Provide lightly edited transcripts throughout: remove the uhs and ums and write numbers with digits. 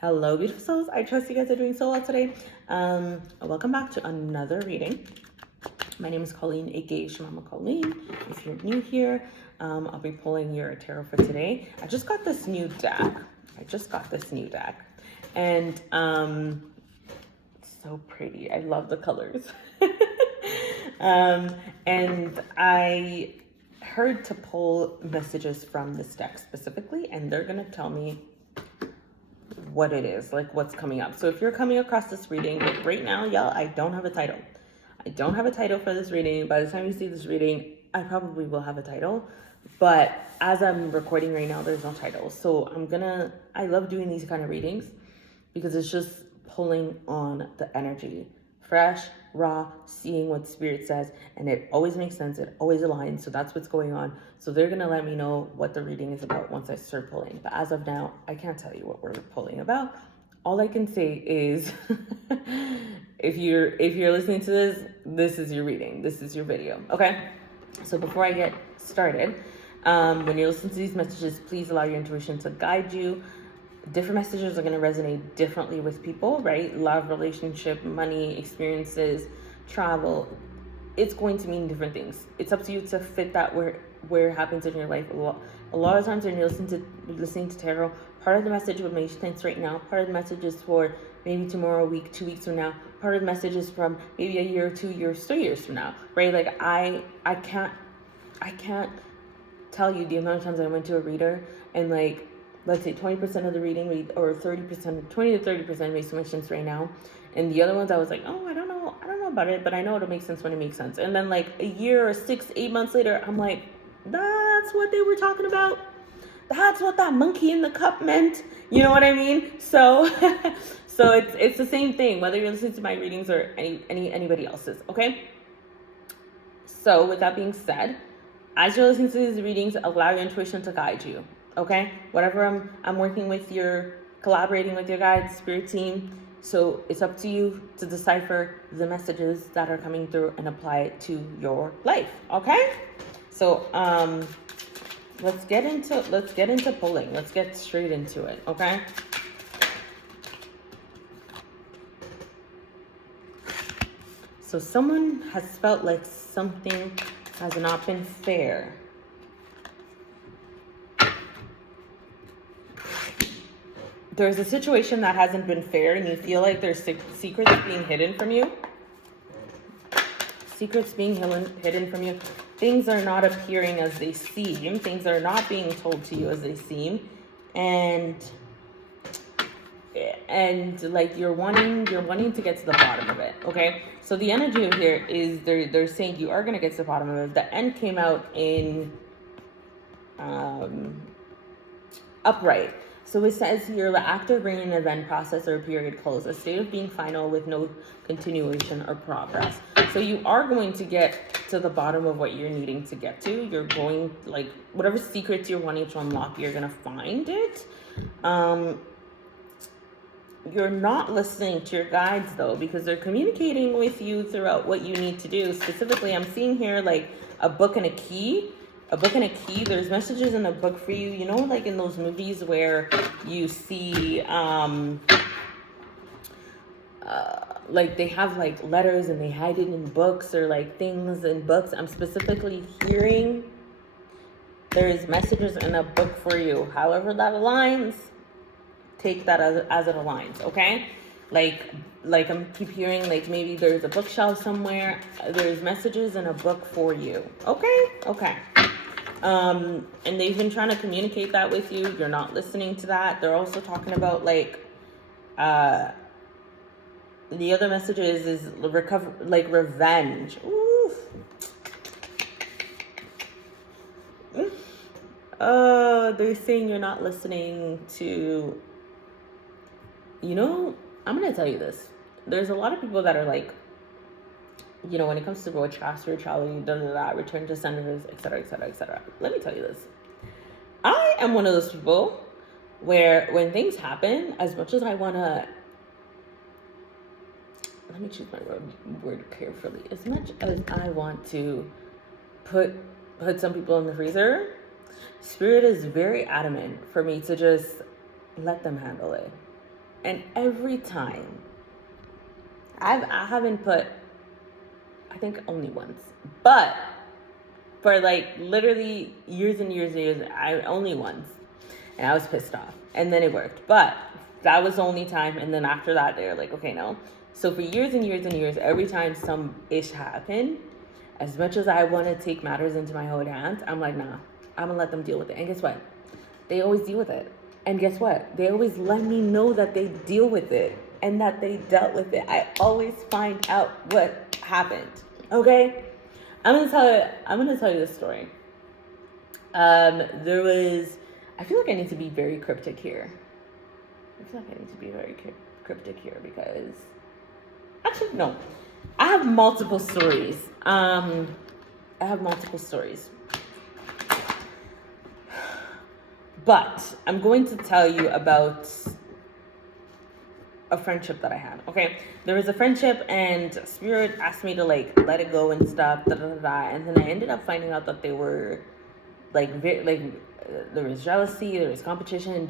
Hello, beautiful souls. I trust you guys are doing so well today. Welcome back to another reading. My name is Colleen, aka Shamama Colleen. If you're new here, I'll be pulling your tarot for today. I just got this new deck. And it's so pretty. I love the colors. And I heard to pull messages from this deck specifically, and they're gonna tell me what it is, like what's coming up. So if you're coming across this reading, like right now, y'all, I don't have a title. I don't have a title for this reading. By the time you see this reading, I probably will have a title. But as I'm recording right now, there's no title. So I love doing these kind of readings because it's just pulling on the energy. Fresh, raw, seeing what spirit says, and it always makes sense. It always aligns. So that's what's going on. So they're gonna let me know what the reading is about once I start pulling. But as of now, I can't tell you what we're pulling about. All I can say is if you're listening to this is your reading. This is your video. Okay? So before I get started, when you're listening to these messages, please allow your intuition to guide you. Different messages are going to resonate differently with people, right? Love, relationship, money, experiences, travel. It's going to mean different things. It's up to you to fit that where it happens in your life. A lot of times when you're listening to tarot, part of the message would make sense right now. Part of the message is for maybe tomorrow, a week, 2 weeks from now. Part of the message is from maybe a year, 2 years, 3 years from now, right? Like I can't tell you the amount of times I went to a reader and like, let's say 20% of the reading or 30%, 20 to 30% makes so much sense right now. And the other ones I was like, oh, I don't know about it, but I know it'll make sense when it makes sense. And then like a year or 6-8 months later, I'm like, that's what they were talking about. That's what that monkey in the cup meant. You know what I mean? So so it's the same thing, whether you're listening to my readings or anybody else's, okay? So with that being said, as you're listening to these readings, allow your intuition to guide you. Okay, whatever I'm working with, you're collaborating with your guides, spirit team. So it's up to you to decipher the messages that are coming through and apply it to your life. Okay, so let's get into pulling. Let's get straight into it. Okay. So someone has felt like something has not been fair. There's a situation that hasn't been fair and you feel like there's secrets being hidden from you. Secrets being hidden from you. Things are not appearing as they seem. Things are not being told to you as they seem. And like you're wanting to get to the bottom of it, okay? So the energy of here is they're saying you are going to get to the bottom of it. The end came out in upright. So it says here, the act of bringing an event, process, or period close, a state of being final with no continuation or progress. So you are going to get to the bottom of what you're needing to get to. You're going, like, whatever secrets you're wanting to unlock, you're going to find it. You're not listening to your guides, though, because they're communicating with you throughout what you need to do. Specifically, I'm seeing here, like, a book and a key. There's messages in a book for you. You know, like in those movies where you see like they have like letters and they hide it in books or like things in books. I'm specifically hearing there's messages in a book for you. However that aligns, take that as it aligns, okay? Like I'm keep hearing like maybe there's a bookshelf somewhere. There's messages in a book for you. Okay. And they've been trying to communicate that with you. You're not listening to that. They're also talking about like the other messages is revenge. Oof. They're saying you're not listening to, you know, I'm gonna tell you this. There's a lot of people that are like, you know, when it comes to witchcraft, spirituality, return to senders, etc., etc., etc. Let me tell you this. I am one of those people where when things happen, as much as I want to, let me choose my word carefully, as much as I want to put some people in the freezer, Spirit is very adamant for me to just let them handle it. And every time, I haven't put, I think only once, but for like literally years and years and years, I only once, and I was pissed off, and then it worked. But that was the only time, and then after that, they're like, okay, no. So for years and years and years, every time some ish happened, as much as I want to take matters into my own hands, I'm like, nah, I'm gonna let them deal with it. And guess what? They always deal with it. And guess what? They always let me know that they deal with it and that they dealt with it. I always find out what happened. Okay? I'm gonna tell you this story. There was, I feel like I need to be very cryptic here. Because actually no. I have multiple stories. But I'm going to tell you about a friendship that I had. Okay, there was a friendship, and Spirit asked me to like let it go and stuff, and then I ended up finding out that they were like there was jealousy, there was competition,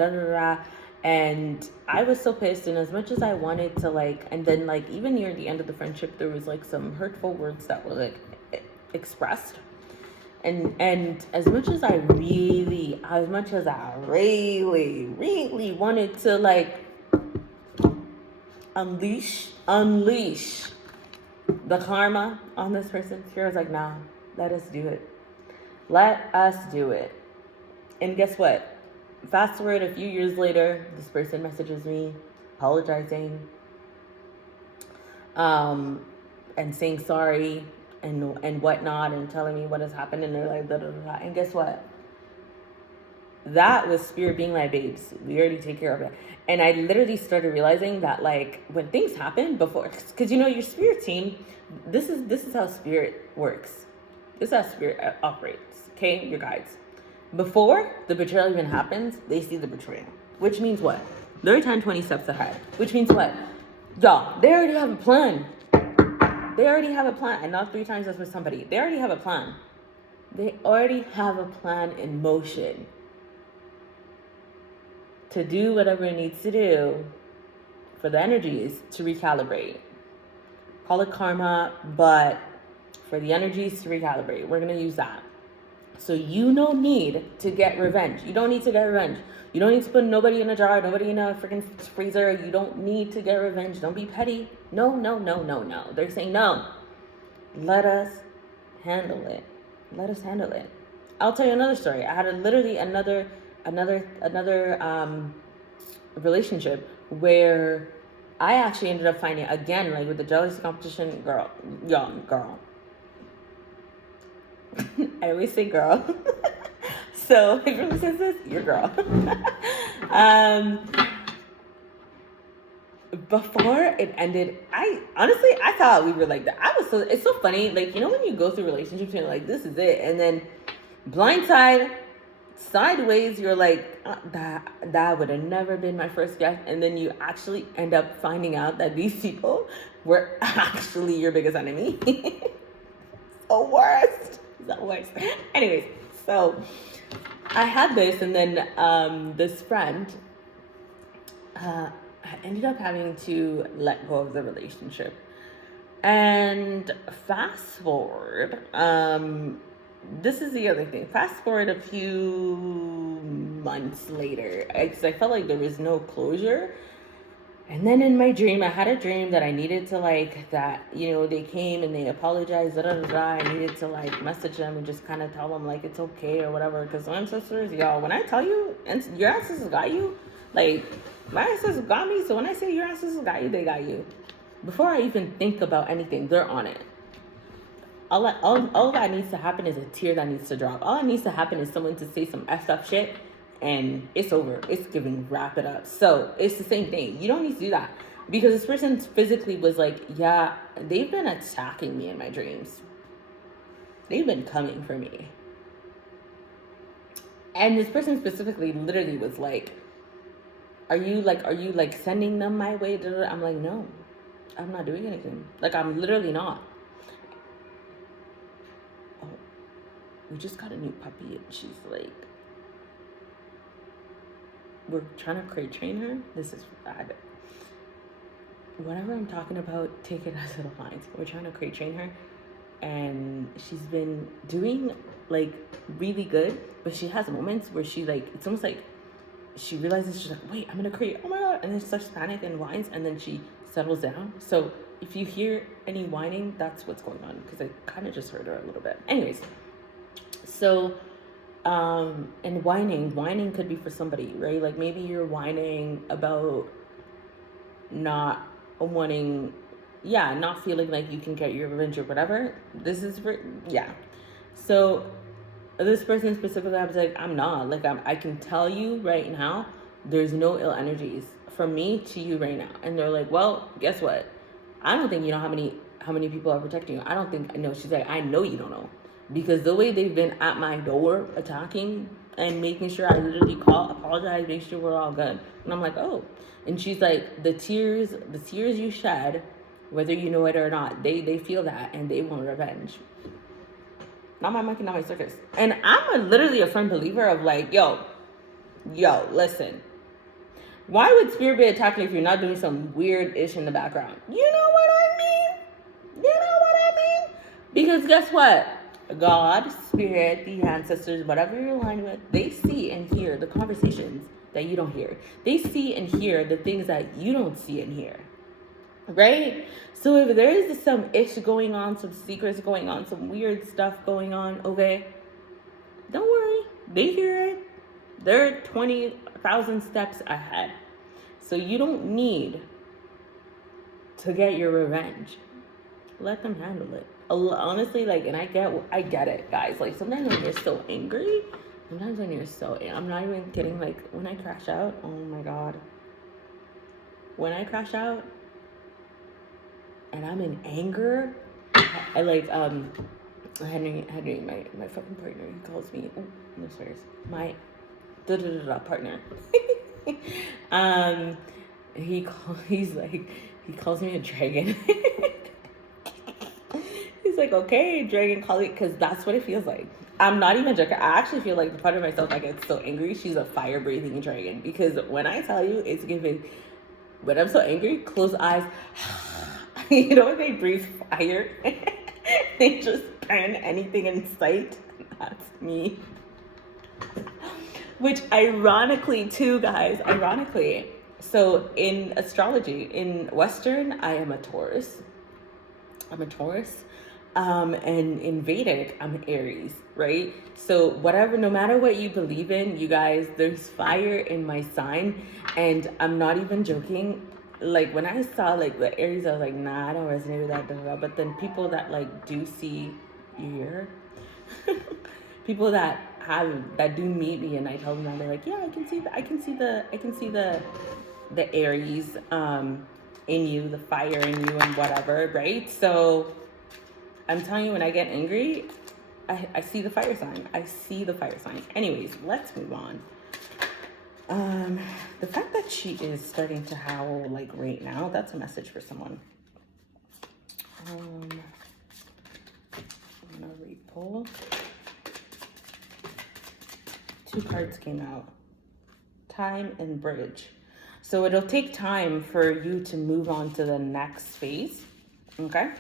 and I was so pissed. And as much as I wanted to like, and then like even near the end of the friendship, there was like some hurtful words that were like expressed. And as much as I really wanted to like unleash the karma on this person, Spirit was like, nah, let us do it. And guess what? Fast forward a few years later, this person messages me apologizing, and saying sorry and whatnot, and telling me what has happened, and they're like, and guess what? That was Spirit being like, babes, we already take care of it. And I literally started realizing that like when things happen before, because you know your Spirit team, this is how Spirit works. This is how Spirit operates. Okay, your guides. Before the betrayal even happens, they see the betrayal, which means what? They're 10, 20 steps ahead. Which means what? Y'all, they already have a plan. And not 3 times as with somebody. They already have a plan. They already have a plan in motion to do whatever it needs to do for the energies to recalibrate. Call it karma, but for the energies to recalibrate, we're going to use that. So you don't need to get revenge. You don't need to get revenge. You don't need to put nobody in a jar, nobody in a freaking freezer. You don't need to get revenge. Don't be petty. No. They're saying no. Let us handle it. I'll tell you another story. I had literally another relationship where I actually ended up finding, again, like with the jealousy competition, young girl. I always say girl. So if you're listening to this, you're girl. Before it ended, I thought we were like that. It's so funny, like, you know, when you go through relationships and you're like, this is it, and then blindside, sideways, you're like, that would have never been my first guess, and then you actually end up finding out that these people were actually your biggest enemy. The worst. Anyways, so I had this, and then this friend I ended up having to let go of the relationship. And fast forward, this is the other thing. Fast forward a few months later, because I felt like there was no closure. And then in my dream, I had a dream that I needed to like, that, you know, they came and they apologized, I needed to like message them and just kind of tell them like it's okay or whatever. Because my ancestors, y'all, when I tell you your ancestors got you, like my ancestors got me. So when I say your ancestors got you, they got you. Before I even think about anything, they're on it. All that needs to happen is a tear that needs to drop. All that needs to happen is someone to say some effed up shit, and it's over. It's giving, wrap it up. So it's the same thing. You don't need to do that, because this person physically was like, yeah, they've been attacking me in my dreams. They've been coming for me. And this person specifically literally was like, are you sending them my way? I'm like, no, I'm not doing anything. Like, I'm literally not. Oh, we just got a new puppy, and she's like, we're trying to crate train her. This is bad. whenever I'm talking about, take it as it aligns. We're trying to crate train her, and she's been doing like really good, but she has moments where she like, it's almost like she realizes, she's like, wait, I'm gonna create, oh my god, and then she starts panic and whines, and then she settles down. So if you hear any whining, that's what's going on, because I kind of just heard her a little bit. Anyways, so and whining could be for somebody, right? Like maybe you're whining about not wanting, yeah, not feeling like you can get your revenge or whatever. This is for, yeah. So this person specifically, I was like, I'm not, like, I can tell you right now, there's no ill energies from me to you right now. And they're like, well, guess what? I don't think you know how many people are protecting you. I don't think, I know. She's like, I know you don't know. Because the way they've been at my door attacking and making sure I literally call, apologize, make sure we're all good. And I'm like, oh. And she's like, the tears you shed, whether you know it or not, they feel that and they want revenge. Not my monkey, not my circus. And I'm literally a firm believer of like, yo, listen. Why would spirit be attacking if you're not doing some weird ish in the background? You know what I mean? Because guess what? God, spirit, the ancestors, whatever you're aligned with, they see and hear the conversations that you don't hear. They see and hear the things that you don't see and hear. Right? So if there is some ish going on, some secrets going on, some weird stuff going on, okay, don't worry. They hear it. They're 20,000 steps ahead. So you don't need to get your revenge. Let them handle it. Honestly, like, and I get it, guys. Like, sometimes when you're so angry, I'm not even kidding. Like, when I crash out, oh my God. When I crash out, and I'm in anger, I like, Henry, my fucking partner, he calls me, oh, no swears, my partner. He calls me a dragon. He's like, okay, dragon, call it, because that's what it feels like. I'm not even joking. I actually feel like the part of myself that gets so angry, she's a fire-breathing dragon. Because when I tell you, it's giving, when I'm so angry, close eyes. You know when they breathe fire? They just burn anything in sight. That's me. Which ironically too, guys, so in astrology, in Western, I am a Taurus. And in Vedic, I'm Aries, right? So whatever, no matter what you believe in, you guys, there's fire in my sign. And I'm not even joking. Like, when I saw, like, the Aries, I was like, nah, I don't resonate with that, But then people that, like, do see, you hear? People that do meet me, and I tell them that, they're like, yeah, I can see the Aries, in you, the fire in you and whatever, right? So I'm telling you, when I get angry, I see the fire sign. Anyways, let's move on. The fact that she is starting to howl like right now, that's a message for someone. I'm gonna re-pull. 2 cards came out. Time and bridge. So it'll take time for you to move on to the next phase. Okay?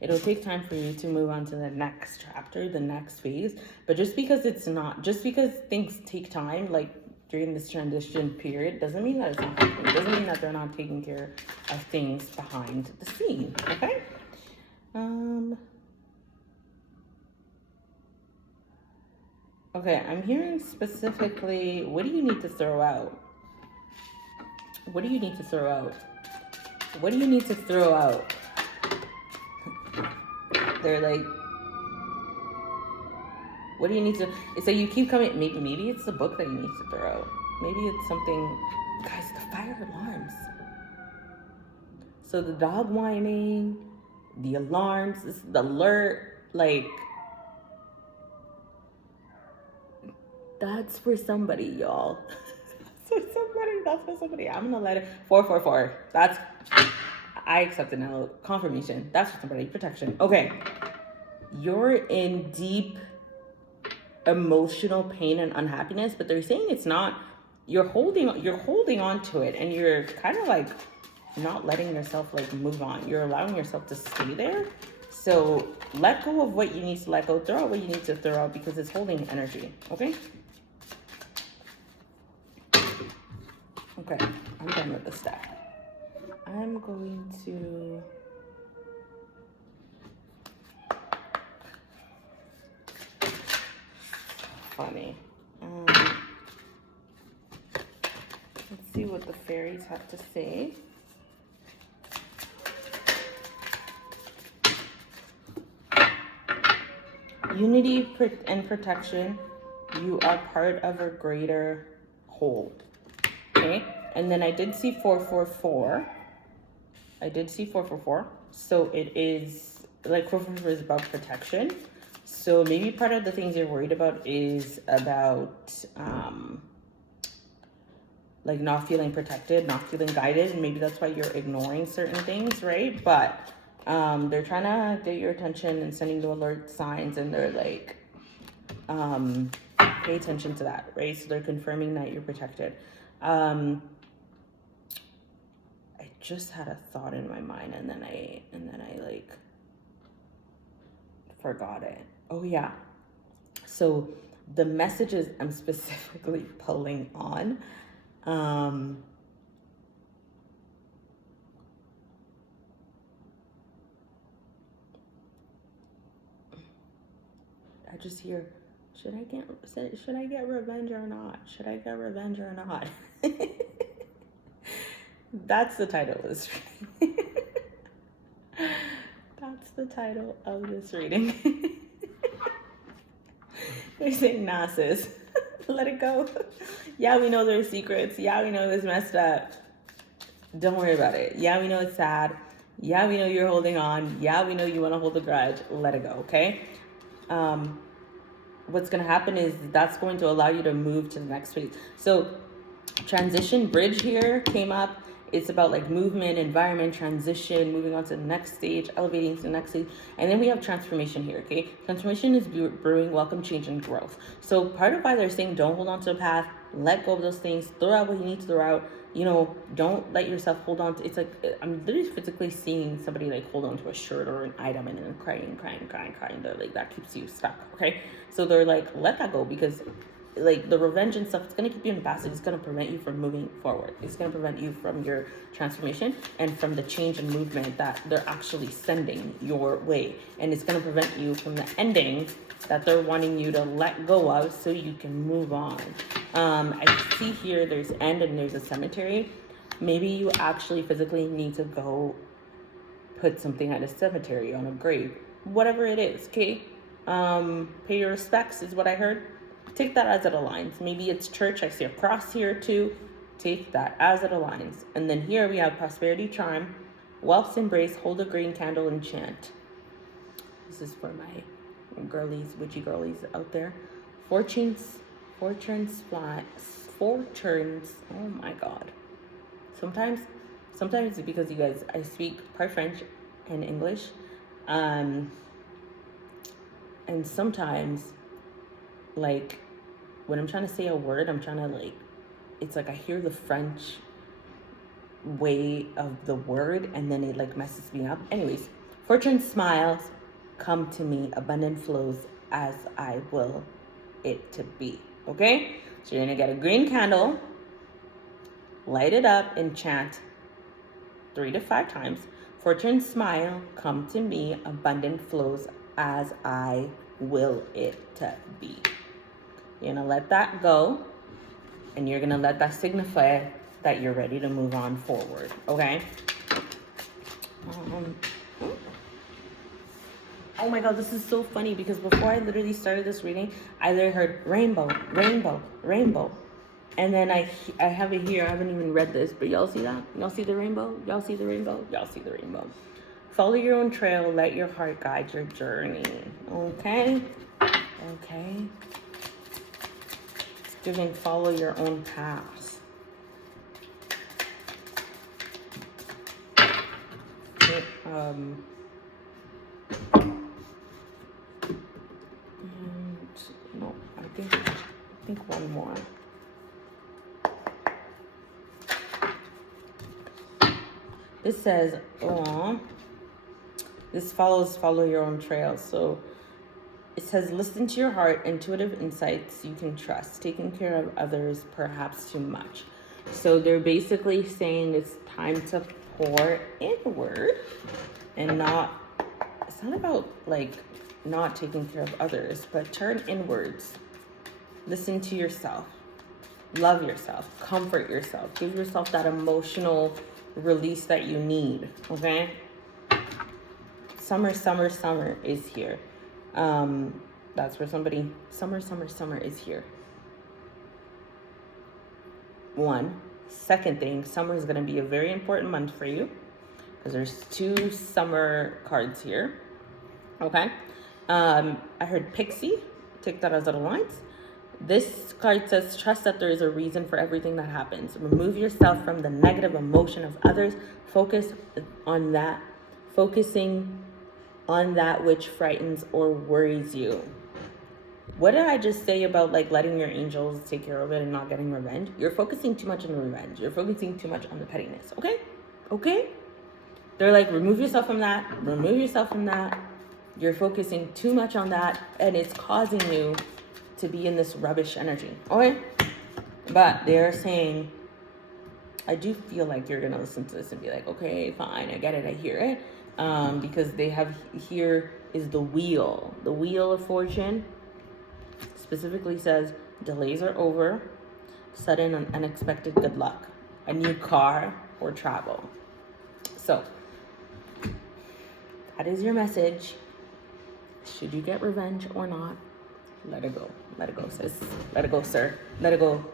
It'll take time for you to move on to the next chapter, the next phase. But just because things take time, like during this transition period, doesn't mean that it's not happening. Doesn't mean that they're not taking care of things behind the scene. Okay? Okay, I'm hearing specifically, what do you need to throw out? What do you need to throw out? They're like, what do you need to, it's like you keep coming, maybe it's the book that you need to throw out. Maybe it's something, guys, the fire alarms. So the dog whining, the alarms, the alert, like, that's for somebody, y'all. That's for somebody. I'm gonna let it, 444. I accept it now. Confirmation. That's for somebody. Protection. Okay. You're in deep emotional pain and unhappiness, but they're saying it's not. You're holding on to it, and you're kind of like not letting yourself like move on. You're allowing yourself to stay there. So let go of what you need to let go. Throw out what you need to throw out because it's holding energy. Okay. Okay, I'm done with the stack. I'm going to funny. Let's see what the fairies have to say. Unity and protection. You are part of a greater whole. Okay, and then I did see 444. I did see 444. So it is like 444 is about protection. So maybe part of the things you're worried about is about like not feeling protected, not feeling guided, and maybe that's why you're ignoring certain things, right? But they're trying to get your attention and sending you alert signs, and they're like, pay attention to that, right? So they're confirming that you're protected. I just had a thought in my mind, and then I like forgot it. Oh yeah. So the messages I'm specifically pulling on, I just hear, should I get revenge or not? Should I get revenge or not? That's the title of this reading. That's the title of this reading. They're saying, nah, sis, let it go. Yeah, we know there's secrets. Yeah, we know this messed up. Don't worry about it. Yeah, we know it's sad. Yeah, we know you're holding on. Yeah, we know you want to hold a grudge. Let it go, okay? What's going to happen is that's going to allow you to move to the next phase. So transition bridge here came up. It's about like movement, environment, transition, moving on to the next stage, elevating to the next stage. And then we have transformation here, okay? Transformation is brewing, welcome, change, and growth. So part of why they're saying don't hold on to the path, let go of those things, throw out what you need to throw out, you know, don't let yourself hold on to, it's like, I'm literally physically seeing somebody like hold on to a shirt or an item and then crying. They're like, that keeps you stuck, okay? So they're like, let that go, because like the revenge and stuff, it's going to keep you in the past. It's going to prevent you from moving forward. It's going to prevent you from your transformation and from the change and movement that they're actually sending your way. And it's going to prevent you from the ending that they're wanting you to let go of so you can move on. I see here there's end and there's a cemetery. Maybe you actually physically need to go put something at a cemetery, on a grave, whatever it is, okay? Pay your respects is what I heard. Take that as it aligns. Maybe it's church. I see a cross here too. Take that as it aligns. And then here we have prosperity charm, wealth's embrace, hold a green candle and chant. This is for my girlies, witchy girlies out there. Fortunes, oh my God. Sometimes it's because you guys, I speak part French and English. And sometimes, like, when I'm trying to say a word, I'm trying to like, it's like I hear the French way of the word and then it like messes me up. Anyways, fortune smiles, come to me, abundant flows as I will it to be. Okay? So you're gonna get a green candle, light it up and chant 3 to 5 times. Fortune smile, come to me, abundant flows as I will it to be. You're gonna let that go, and you're gonna let that signify that you're ready to move on forward, okay? Oh my God, this is so funny because before I literally started this reading, I literally heard rainbow, rainbow, rainbow. And then I have it here, I haven't even read this, but y'all see that? Y'all see the rainbow? Y'all see the rainbow? Y'all see the rainbow. Follow your own trail, let your heart guide your journey, okay? Okay. Giving follow your own path. Okay, and no, I think one more. This says, oh, this follow your own trail. So it says, listen to your heart, intuitive insights you can trust, taking care of others, perhaps too much. So they're basically saying it's time to pour inward and not, it's not about like not taking care of others, but turn inwards. Listen to yourself, love yourself, comfort yourself, give yourself that emotional release that you need, okay? Summer is here. That's for somebody. Summer is here. One. Second thing, summer is going to be a very important month for you because there's 2 summer cards here. Okay. I heard Pixie. Take that as little lines. This card says, trust that there is a reason for everything that happens. Remove yourself from the negative emotion of others. Focusing on that which frightens or worries you. What did I just say about like letting your angels take care of it and not getting revenge? You're focusing too much on the revenge. You're focusing too much on the pettiness. Okay? They're like, remove yourself from that. Remove yourself from that. You're focusing too much on that, and it's causing you to be in this rubbish energy. Okay? But they're saying, I do feel like you're gonna listen to this and be like, okay, fine, I get it, I hear it. Because they have here is the wheel of fortune. Specifically says delays are over, sudden and unexpected good luck, a new car or travel. So that is your message. Should you get revenge or not? Let it go. Let it go, sis. Let it go, sir. Let it go.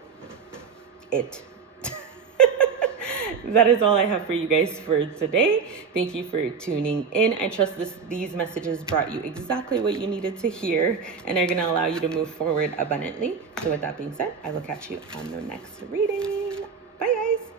It. That is all I have for you guys for today. Thank you for tuning in. I trust these messages brought you exactly what you needed to hear and are going to allow you to move forward abundantly. So with that being said, I will catch you on the next reading. Bye, guys.